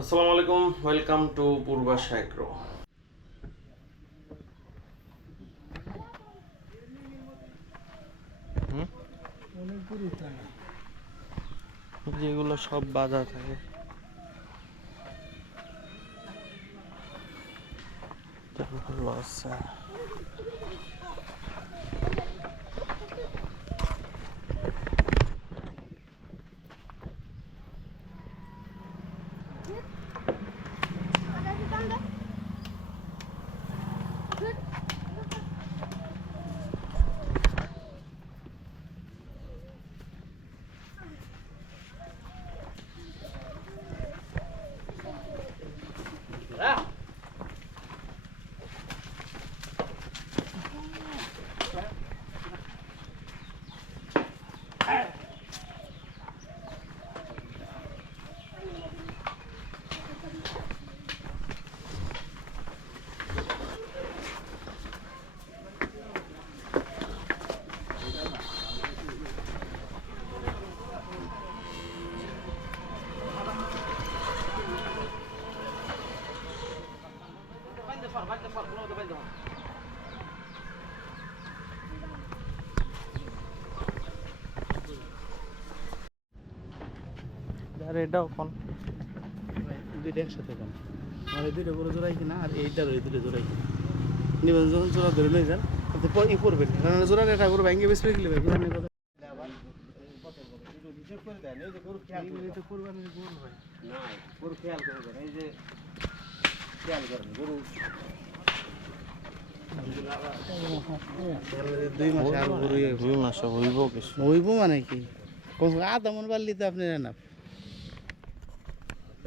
আসসালামু আলাইকুম welcome to Purbasha agro যেগুলো সব বাধা থাকে। হলো আছে আর এটাও কোন? দুইটা একসাথে কাম আমার এই দুইটা করে জোড়াই কিনা আর এইটার ওই দুটো জোড়াই কিনা? নিবেন যখন জোড়া ধরে লই যান ই করবেন কারণ জোড়া এটা করে ভেঙে বেশ গেলে ভাই গুলো নিয়ে দুই মাসে আর গরু হইব মানে কি? কোন আধা মন বাড়লি তো আপনি না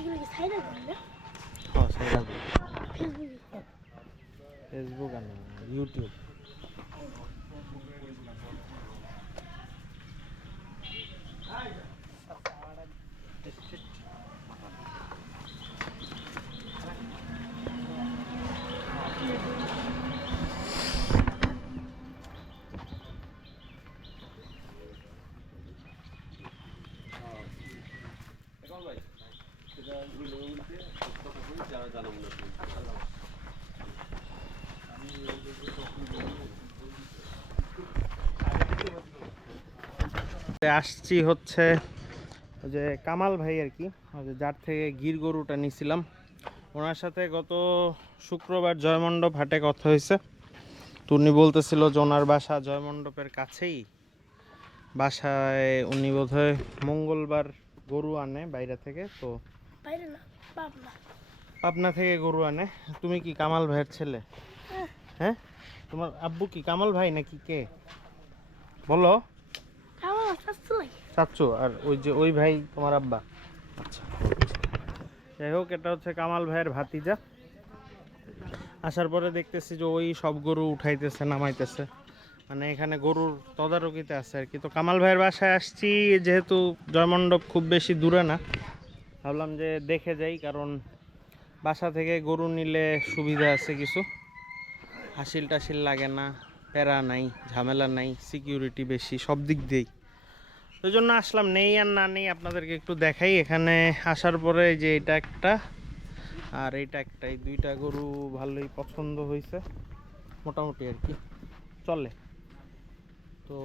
এগুলো কি সাইডে হ্যাঁ। ফেসবুকে ফেসবুক আর ইউটিউব আসছি হচ্ছে ওই যে কামাল ভাই আর কি যার থেকে গির গরুটা নিছিলাম। ওনার সাথে গত শুক্রবার জয়মণ্ডপ হাটে কথা হয়েছে। তো উনি বলতেছিল যে ওনার বাসা জয়মণ্ডপের কাছেই। বাসায় উনি বোধহয় মঙ্গলবার গরু আনে বাইরে থেকে তো পাবনা। থেকে গরু আনে। তুমি কি কামাল ভাইয়ের ছেলে? হ্যাঁ? তোমার আব্বু কি কামাল ভাই নাকি কে? বলো। চাচ্ছু আর ওই যে ওই ভাই তোমার আব্বা। আচ্ছা। যাই হোক, এটা হচ্ছে কামাল ভাইয়ের ভাতিজা। আসার পরে দেখতেছি যে ওই সব গরু উঠাইতেছে, নামাইতেছে। মানে এখানে গরুর তদারকিতে আছে আর কি। তো কামাল ভাইয়ের বাসায় আসছি, যেহেতু জয়মণ্ডপ খুব বেশি দূরে না। ভাবলাম যে দেখে যাই, কারণ বাসা থেকে গরু নিলে সুবিধা আছে কিছু। হাসিল টাসিল লাগে না, প্যারা নাই, ঝামেলা নাই সিকিউরিটি বেশি, সব দিক দিয়েই। ওই জন্য আসলাম নেই আর না নেই আপনাদেরকে একটু দেখাই। এখানে আসার পরে যে এটা একটা আর এইটা একটা এই দুইটা গরু ভালোই পছন্দ হয়েছে মোটামুটি আর কি। চলে। তো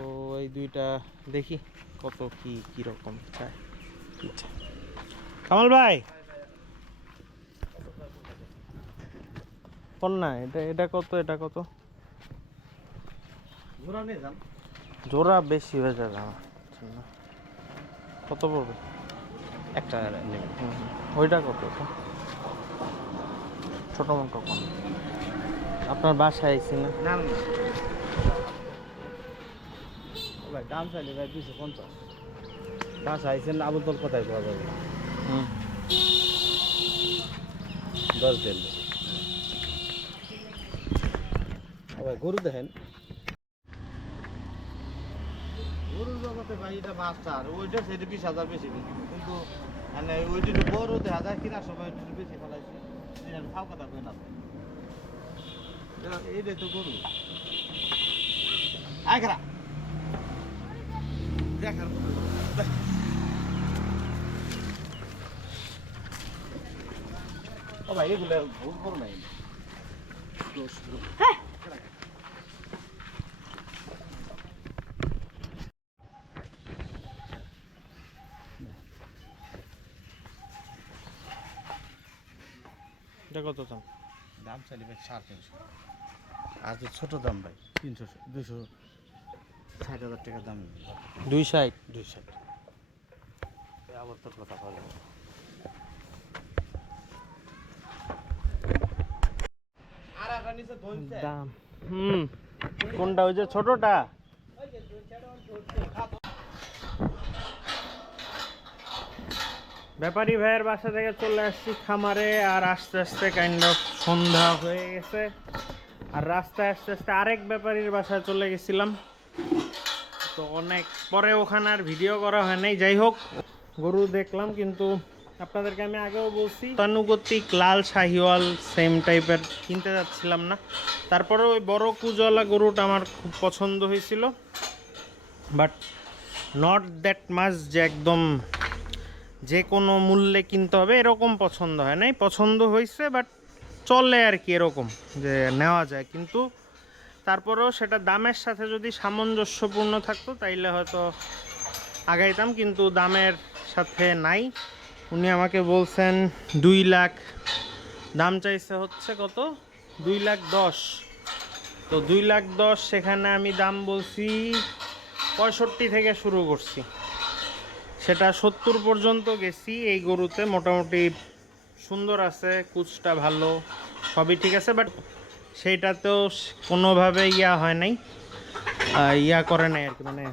এই দুইটা দেখি কত কি কীরকম চায় কামাল ভাই! কোন না এটা এটা কত এটা কত? জোড়া বেশি হয়ে যাবে আমার। কত পড়বে? একটা নেবেন। ওইটা কত ছোট মোটো কোন আপনার বাসায় আইছি না? ভাই দাম চাইলে ভাই দুইশো পঞ্চাশ। বাসা আইসেন আবুল কোথায় পাওয়া যাবে? দশ দিন। ভাই গরু দেখেন গরুর জগতে ভাই এটা ওইটা সেটা বিশ হাজার বেশি বেশি কিন্তু মানে ওইটা একটু বড় দেখা যায় কেনার সময় একটু বেশি ফেলাইছে। ফাও কথা কই না। এইটাই তো গরু। দেখার। ও ভাই এগুলো ভুল করো নাই। এটা কত দাম? দাম চাইলে ভাই সাড়ে তিনশো। আর যে ছোটো দাম ভাই তিনশো দুশো ষাট হাজার টাকা দাম। দুই ষাট? দুই ষাট। আবার তোর কথা বলে। আর একটা নিচে দাম হুম কোনটা? ওই যে ছোটটা? ব্যাপারী ভাইয়ের বাসা থেকে চলে আসছি খামারে, আর আস্তে আস্তে কাইন্ড অফ সন্ধ্যা হয়ে গেছে। আর রাস্তায় আস্তে আস্তে আরেক ব্যাপারীর বাসায় চলে গেছিলাম। তো অনেক পরে ওখানে আর ভিডিও করা হয় নাই। যাই হোক, গরু দেখলাম, কিন্তু আপনাদেরকে আমি আগেও বলছি, তানুগতিক লাল শাহিওয়াল সেম টাইপের কিনতে যাচ্ছিলাম না। তারপরে ওই বড় কুজওয়ালা গরুটা আমার খুব পছন্দ হয়েছিল। বাট নট দ্যাট মাছ যে একদম যে কোনো মূল্যে কিনতে হবে, এরকম পছন্দ হয় নাই। পছন্দ হয়েছে বাট চলে আর কি এরকম যে নেওয়া যায়। কিন্তু তারপরেও সেটা দামের সাথে যদি সামঞ্জস্যপূর্ণ থাকতো, তাইলে হয়তো আগাইতাম, কিন্তু দামের সাথে নাই। উনি আমাকে বলছেন, দুই লাখ। দাম চাইছে হচ্ছে কত? দুই লাখ দশ। তো দুই লাখ দশ, সেখানে আমি দাম বলছি পঁয়ষট্টি থেকে শুরু করছি। সেটা সত্তর পর্যন্ত গেছি। এই গরুতে মোটামুটি সুন্দর আছে, কুচটা ভালো, সবই ঠিক আছে বাট সেইটাতেও কোনোভাবে ইয়া হয় নাই। ইয়া করে নাই আর কি মানে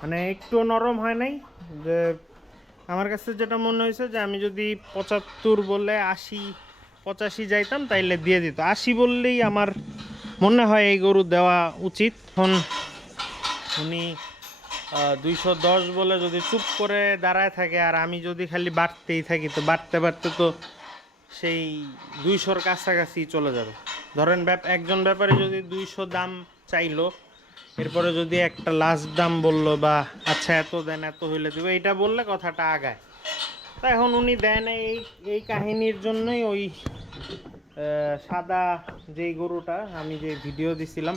মানে একটু নরম হয় নাই। যে আমার কাছে যেটা মনে হয়েছে যে আমি যদি পঁচাত্তর বলে আশি, পঁচাশি যাইতাম তাইলে দিয়ে দিত। আশি বললেই আমার মনে হয় এই গরু দেওয়া উচিত। এখন উনি দুইশো দশ বলে যদি চুপ করে দাঁড়ায় থাকে আর আমি যদি খালি বাড়তেই থাকি, তো বাড়তে বাড়তে তো সেই দুইশোর কাছাকাছি চলে যাবে। ধরেন ব্যাপ একজন ব্যাপারে যদি দুইশো দাম চাইলো, এরপরে যদি একটা লাস্ট দাম বলল বা আচ্ছা এত দেন, এত হইলে দেবে এটা বললে কথাটা আগায়। তা এখন উনি দেন এই এই কাহিনীর জন্যই ওই সাদা যেই গরুটা আমি যে ভিডিও দিছিলাম,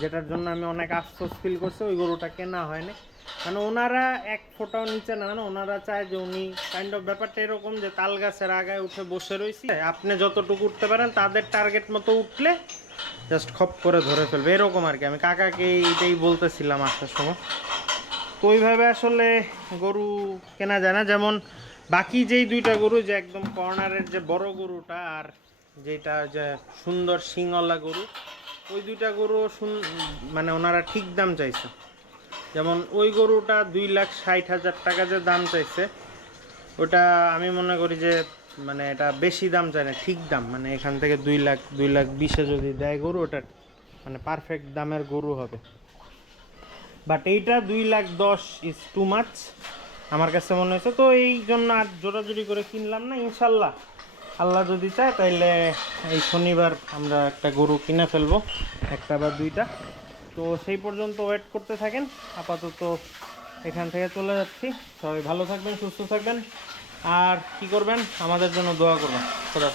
যেটার জন্য আমি অনেক আফসোস ফিল করছি, ওই গরুটা কেনা হয়নি। মানে ওনারা এক ফোঁটাও নিচে না না ওনারা চায় যে উনি কাইন্ড অফ ব্যাপারটা এরকম যে তাল গাছের আগায় উঠে বসে রয়েছি আপনি যতটুকু উঠতে পারেন, তাদের টার্গেট মতো উঠলে জাস্ট খপ করে ধরে ফেলবে। এরকম আর কি, আমি কাকাকে এইটাই বলতেছিলাম আসার সময়। তো ওইভাবে আসলে গরু কেনা যায় না। যেমন বাকি যেই দুইটা গরু, যে একদম কর্নারের যে বড় গরুটা আর যেটা যে সুন্দর শিংওয়ালা গরু, ওই দুইটা গরু মানে ওনারা ঠিক দাম চাইছে। যেমন ওই গরুটা দুই লাখ ষাট হাজার টাকা যে দাম চাইছে, ওটা আমি মনে করি যে মানে এটা বেশি দাম চায় না, ঠিক দাম। মানে এখান থেকে দুই লাখ দুই লাখ বিশে যদি দেয় গরু, ওটা মানে পারফেক্ট দামের গরু হবে। বাট এইটা দুই লাখ দশ ইজ টু মাছ আমার কাছে মনে হয়েছে, তো এই জন্য আর জোরাজুরি করে কিনলাম না, ইনশাল্লাহ। আল্লাহ যদি চায়, তাইলে এই শনিবার আমরা একটা গরু কিনে ফেলব, একটা বা দুইটা। তো সেই পর্যন্ত ওয়েট করতে থাকেন। আপাতত এখান থেকে চলে যাচ্ছি। সবাই ভালো থাকবেন, সুস্থ থাকবেন। আর কি করবেন? আমাদের জন্য দোয়া করবেন। খোদা।